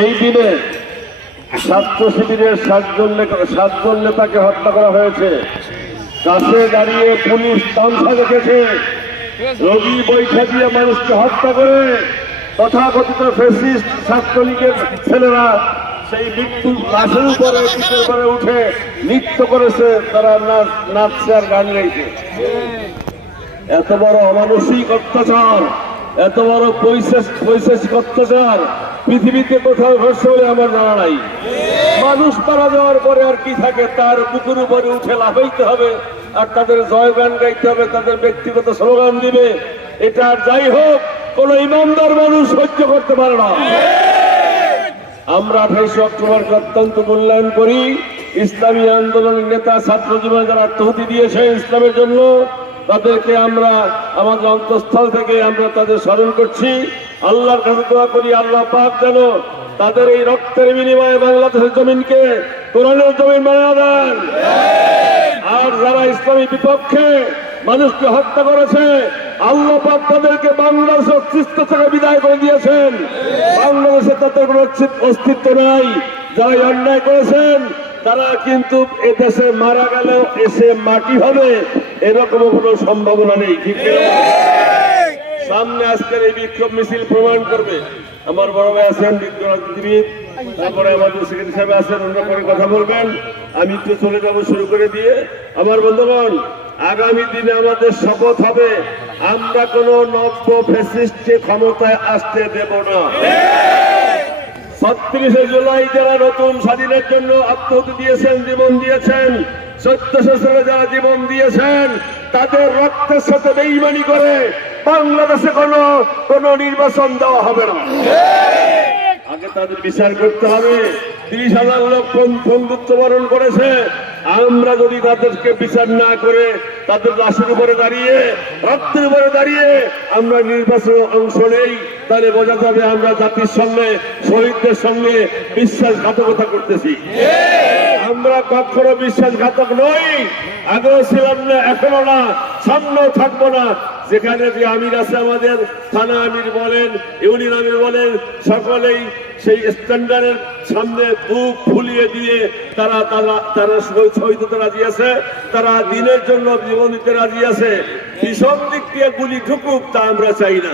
এই দিনে ছাত্র শিবিরের সাতজন নেতাকে হত্যা করা হয়েছে। কাছে দাঁড়িয়ে পুলিশ তামসা দেখেছে। রবি বৈঠা দিয়ে মানুষকে হত্যা করে তথাকথিত ফ্যাসিস্ট ছাত্রলীগের ছেলেরা সেই মৃত্যু লাশের উপরে উঠে নৃত্য করেছে, তারা নাচছে আর গান গাইছে। এত বড় অমানসিক অত্যাচার, এত বড় পৈশাচিক অত্যাচার পৃথিবীতে কোথাও ঘটছে বলে আমার জানা নাই। মানুষ মারা যাওয়ার পরে আর কি থাকে, তার বুকের উপরে উঠে লাফাইতে হবে আর তাদের জয়গান গাইতে হবে, তাদের ব্যক্তিগত স্লোগান দিবে। এটা যাই হোক, কোন ইমানদার মানুষ সহ্য করতে পারে না। আমরা 28 অক্টোবরকে অত্যন্ত মূল্যায়ন করি। ইসলামী আন্দোলনের নেতা ছাত্র জীবনে যারা আত্মাহুতি দিয়েছে ইসলামের জন্য, তাদেরকে আমরা আমাদের অন্তঃস্থল থেকে আমরা তাদের স্মরণ করছি। আল্লাহর কাছে দোয়া করি, আল্লাহ পাক যেন তাদের এই রক্তের বিনিময়ে বাংলাদেশের জমিনকে কোরআনের জমিন বানিয়ে দেন। আর যারা ইসলামী বিপক্ষে মানুষকে হত্যা করেছে, আল্লাহ পাক তাদেরকে বাংলাদেশের অস্তিত্ব থেকে বিদায় করে দিয়েছেন। বাংলাদেশে তাদের কোনো অস্তিত্ব নাই। যারা অন্যায় করেছেন তারা কিন্তু এদেশে মারা গেলেও এসে মাটি হবে, এরকম কোনো সম্ভাবনা নেই। ঠিক সামনে আজকের এই বিক্ষোভ মিছিল প্রমাণ করবে। আমার বড় ভাই আছেন বিজ্ঞ রাজনীতিবিদ, তারপরে আমাদের সেক্রেটারি সাহেব আছেন, অন্য পরে কথা বলবেন। আমি একটু চলে যাবো শুরু করে দিয়ে। আমার বন্ধুগণ, আগামী দিনে আমাদের শপথ হবে, আমরা কোন নব্য ফ্যাসিস্টকে ক্ষমতায় আসতে দেব না। 36শে জুলাই যারা নতুন স্বাধীনের জন্য আত্মাহুতি দিয়েছেন, জীবন দিয়েছেন, 1400 সালে যারা জীবন দিয়েছেন, তাদের রক্তের সাথে বেঈমানি করে বাংলাদেশে কোন নির্বাচন দেওয়া হবে না। আগে তাদের বিচার করতে হবে। 30,000 লোক বন্ধুত্ব বরণ করেছে। আমরা যদি তাদেরকে বিচার না করে তাদের লাশের উপরে দাঁড়িয়ে, রক্তের উপরে দাঁড়িয়ে আমরা নির্বাচনে অংশ নেই, তাহলে বোঝা যাবে আমরা জাতির সঙ্গে, শহীদদের সঙ্গে বিশ্বাসঘাতকতা করতেছি। আমরা কখনো বিশ্বাসঘাতক নই, আগেও ছিলাম না, এখনো না, সামনেও থাকবো না। যেখানে যে আমির আছে আমাদের, থানা আমির বলেন, ইউনিয়ন আমির বলেন, সকলেই সেই স্ট্যান্ডার্ডের সামনে বুক ফুলিয়ে দিয়ে তারা শহীদ হতে রাজি আছে, তারা দিনের জন্য জীবন দিতে রাজি আছে। ভীষণ দিক দিয়ে গুলি ঢুকুক, তা আমরা চাই না।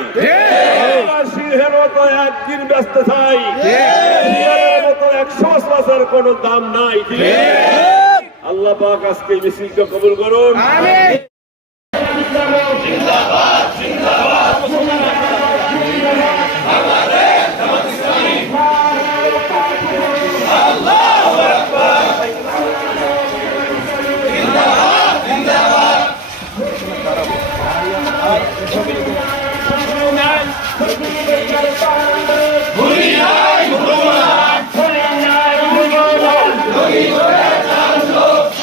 সিংহের মতো একদিন ব্যস্ত থাই, সিংহের মতো 100 বছর কোনো দাম নাই। আল্লাহ পাক আজকে মিছিলকে কবুল করুন। জিন্দাবাদ জিন্দাবাদ আল্লাহু আকবার, জিন্দাবাদ জিন্দাবাদ। ভুলি নাই ভুলমান, ভুলি নাই ভুলমান,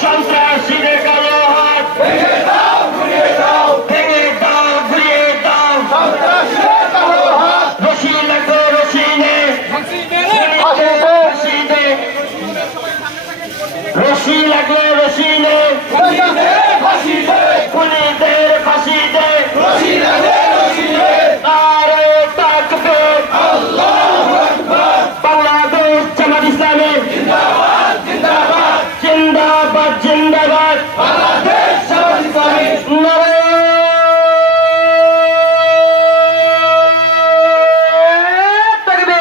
সন্ত্রাসীদের কালো হাত ভেঙে দাও, ঘুরিয়ে দাও, ভেঙে দাও, ঘুরিয়ে দাও, সন্ত্রাসীদের কালো হাত। রশি লাগো রশি নে, রশি লাগলো রশি নে, ফাঁসি দে, খুনিদের ফাঁসি দে, রশি লাগে রশি নে। নারে তাকবীর, আল্লাহু আকবার। বাংলাদেশ জামাত ইসলামী জিন্দাবাদ জিন্দাবাদ, জিন্দাবাদ জিন্দাবাদ। বাংলাদেশ জামাত ইসলামী নারে তাকবীর,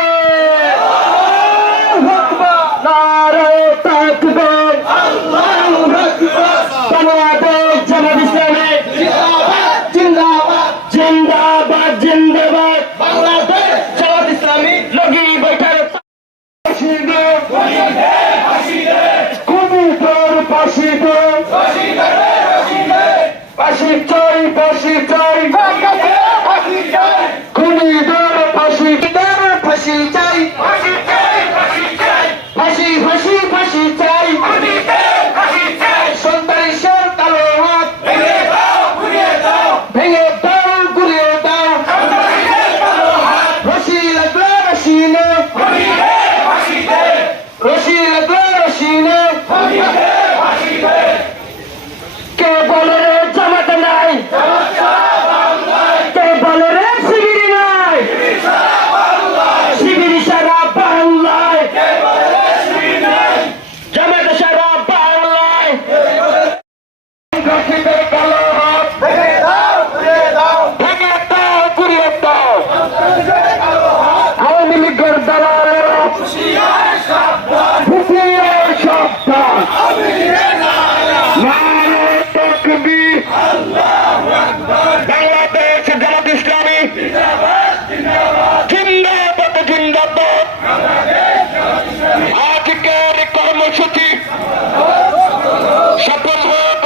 আল্লাহু আকবার। নারে তাকবীর, আল্লাহু আকবার। বাংলাদেশ জামাত ইসলামী জিন্দাবাদ জিন্দাবাদ, জিন্দাবাদ জিন্দাবাদ। বাংলাদেশ জামাত ইসলামী গর্দালালেরা হুঁশিয়ার সাবধান নারে তাকবীর বাংলাদেশ জামাত ইসলামী জিন্দাবাদ জিন্দাবাদ আজকের কর্মসূচি সফল হোক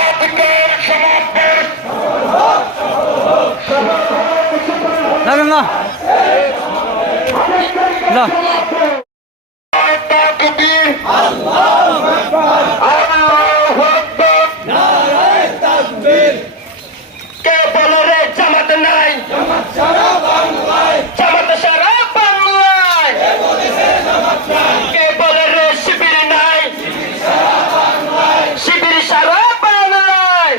আজকের সমাবেশ না তাকবীর আল্লাহু আকবার কে বলে রে জামাত নাই জামাত সারা বাংলায় কে বলে রে শিবির নাই শিবির সারা বাংলায়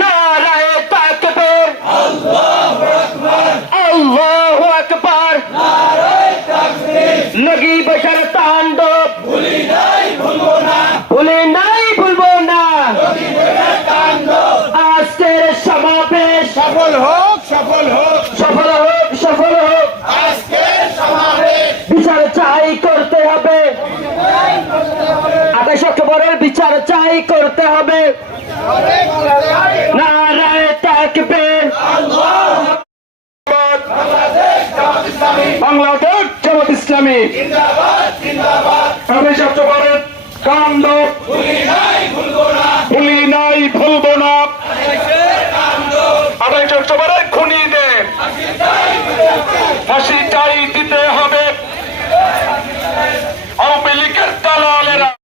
নারায়ে তাকবীর আল্লাহু আকবার লগি বসার তাণ্ডব ভুলি নাই ভুলবো না আজকের সমাবেশ সফল হোক বিচার চাই করতে হবে 28 অক্টোবরের বিচার চাই করতে হবে নারায়ে তাকবীর বাংলাদেশ জামাত ইসলামী 28 অক্টোবরের কাণ্ড